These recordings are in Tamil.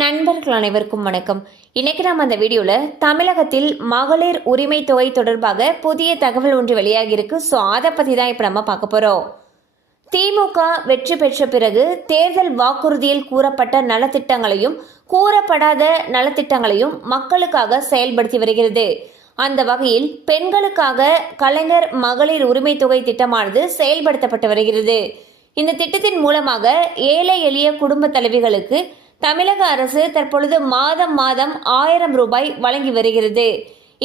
நண்பர்கள் அனைவருக்கும் வணக்கம். இன்னைக்கு நாம் அந்த வீடியோவில் தமிழகத்தில் மகளிர் உரிமை தொகை தொடர்பாக புதிய தகவல் ஒன்று வெளியாகியிருக்கு ஸோ அதை பற்றி தான் இப்போ நம்ம பார்க்க போகிறோம் திமுக வெற்றி பெற்ற பிறகு தேர்தல் வாக்குறுதியில் கூறப்பட்ட நலத்திட்டங்களையும் கூறப்படாத நலத்திட்டங்களையும் மக்களுக்காக செயல்படுத்தி வருகிறது. அந்த வகையில் பெண்களுக்காக கலைஞர் மகளிர் உரிமை தொகை திட்டமானது செயல்படுத்தப்பட்டு வருகிறது. இந்த திட்டத்தின் மூலமாக ஏழை எளிய குடும்ப தலைவிகளுக்கு தமிழக அரசு தற்பொழுது மாதம் மாதம் ஆயிரம் ரூபாய் வழங்கி வருகிறது.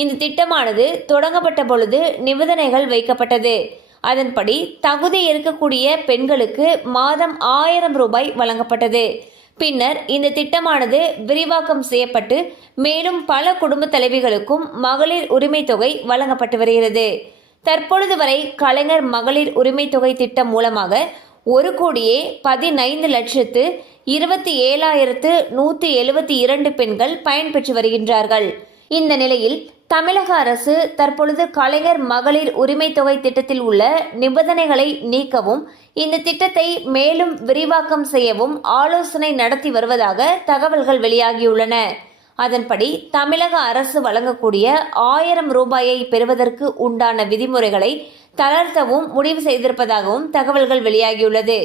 இந்த திட்டமானது தொடங்கப்பட்ட பொழுது நிபந்தனைகள் வைக்கப்பட்டது. அதன்படி தகுதி இருக்கக்கூடிய பெண்களுக்கு மாதம் ஆயிரம் ரூபாய் வழங்கப்பட்டது. பின்னர் இந்த திட்டமானது விரிவாக்கம் செய்யப்பட்டு மேலும் பல குடும்ப தலைவிகளுக்கும் மகளிர் உரிமை தொகை வழங்கப்பட்டு வருகிறது. தற்பொழுது வரை கலைஞர் மகளிர் உரிமை தொகை திட்டம் மூலமாக ஒரு கோடியே பதினைந்து லட்சத்து இருபத்தி ஏழாயிரத்து நூற்றி எழுபத்தி இரண்டு பெண்கள் பயன்பெற்று வருகின்றார்கள். இந்த நிலையில் தமிழக அரசு தற்பொழுது கலைஞர் மகளிர் உரிமை தொகை திட்டத்தில் உள்ள நிபந்தனைகளை நீக்கவும் இந்த திட்டத்தை மேலும் விரிவாக்கம் செய்யவும் ஆலோசனை நடத்தி வருவதாக தகவல்கள் வெளியாகியுள்ளன. அதன்படி தமிழக அரசு வழங்கக்கூடிய ஆயிரம் ரூபாயை பெறுவதற்கு உண்டான விதிமுறைகளை தளர்த்தவும் முடிவு செய்திருப்பதாகவும் தகவல்கள் வெளியாகியுள்ளது.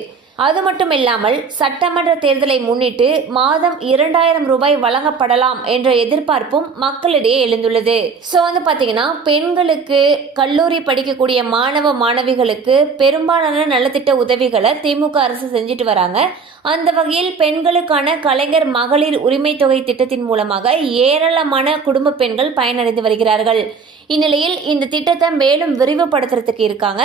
அது மட்டும் இல்லாமல் சட்டமன்ற தேர்தலை முன்னிட்டு மாதம் இரண்டாயிரம் ரூபாய் வழங்கப்படலாம் என்ற எதிர்பார்ப்பும் மக்களிடையே எழுந்துள்ளது. ஸோ வந்து பார்த்தீங்கன்னா பெண்களுக்கு கல்லூரி படிக்கக்கூடிய மாணவ மாணவிகளுக்கு பெரும்பாலான நலத்திட்ட உதவிகளை திமுக அரசு செஞ்சுட்டு வராங்க. அந்த வகையில் பெண்களுக்கான கலைஞர் மகளிர் உரிமை தொகை திட்டத்தின் மூலமாக ஏராளமான குடும்ப பெண்கள் பயனடைந்து வருகிறார்கள். இந்நிலையில் இந்த திட்டத்தை மேலும் விரிவுபடுத்துறதுக்கு இருக்காங்க.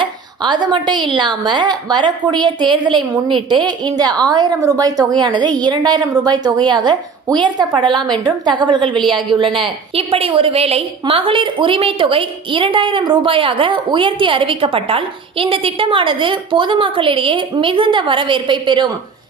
அது மட்டும் இல்லாமல் வரக்கூடிய தேர்தலை முன்னிட்டு இந்த ஆயிரம் ரூபாய் தொகையானது இரண்டாயிரம் ரூபாய் தொகையாக உயர்த்தப்படலாம் என்றும் தகவல்கள் வெளியாகியுள்ளன. இப்படி ஒருவேளை மகளிர் உரிமை தொகை இரண்டாயிரம் ரூபாயாக உயர்த்தி அறிவிக்கப்பட்டால் இந்த திட்டமானது பொதுமக்களிடையே மிகுந்த வரவேற்பை பெறும்.